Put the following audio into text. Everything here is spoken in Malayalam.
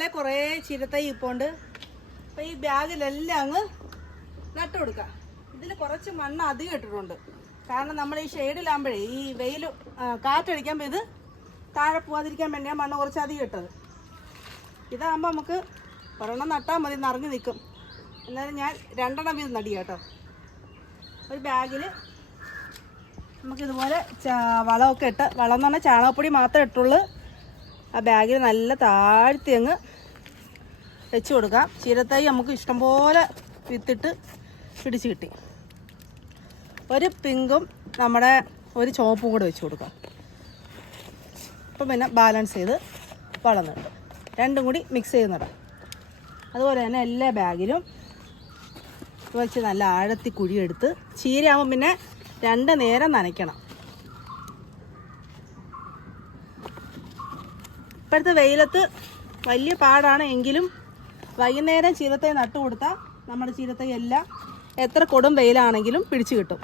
നമ്മളെ കുറേ ചീരത്തൈ ഇപ്പോണ്ട്. അപ്പോൾ ഈ ബാഗിലെല്ലാം അങ്ങ് നട്ടു കൊടുക്കാം. ഇതിൽ കുറച്ച് മണ്ണ് അധികം ഇട്ടിട്ടുണ്ട്. കാരണം നമ്മൾ ഈ ഷെയ്ഡിലാകുമ്പോഴേ ഈ വെയിൽ കാറ്റടിക്കുമ്പോൾ ഇത് താഴെ പോകാതിരിക്കാൻ വേണ്ടിയാണ് മണ്ണ് കുറച്ച് അധികം ഇട്ടത്. ഇതാകുമ്പോൾ നമുക്ക് ഒരെണ്ണം നട്ടാൽ മതി, നിറഞ്ഞു നിൽക്കും. എന്നാലും ഞാൻ 2 എണ്ണം വീതം നടി കേട്ടോ. ഒരു ബാഗിൽ നമുക്കിതുപോലെ വളമൊക്കെ ഇട്ട്, വളം എന്ന് പറഞ്ഞാൽ ചാണകപ്പൊടി മാത്രമേ ഇട്ടുള്ളൂ. ആ ബാഗിൽ നല്ല താഴ്ത്തി അങ്ങ് വെച്ച് കൊടുക്കാം. ചീരത്തൈ നമുക്ക് ഇഷ്ടംപോലെ വിത്തിട്ട് പിടിച്ച് കിട്ടി. ഒരു പിങ്കും നമ്മുടെ ഒരു ചുവപ്പും കൂടെ വെച്ച് കൊടുക്കാം. അപ്പം പിന്നെ ബാലൻസ് ചെയ്ത് വളം നട്ടു. രണ്ടും കൂടി മിക്സ് ചെയ്ത് നടാം. അതുപോലെ തന്നെ എല്ലാ ബാഗിലും വെച്ച് നല്ല ആഴത്തി കുഴിയെടുത്ത്, ചീരയാകുമ്പോൾ പിന്നെ 2 നേരം നനയ്ക്കണം. ഇപ്പോഴത്തെ വെയിലത്ത് വലിയ പാടാണ് എങ്കിലും വൈകുന്നേരം ചീരത്തൈ നട്ടു കൊടുത്താൽ നമ്മുടെ ചീരത്തൈ എല്ലാം എത്ര കൊടും വെയിലാണെങ്കിലും പിടിച്ചു കിട്ടും.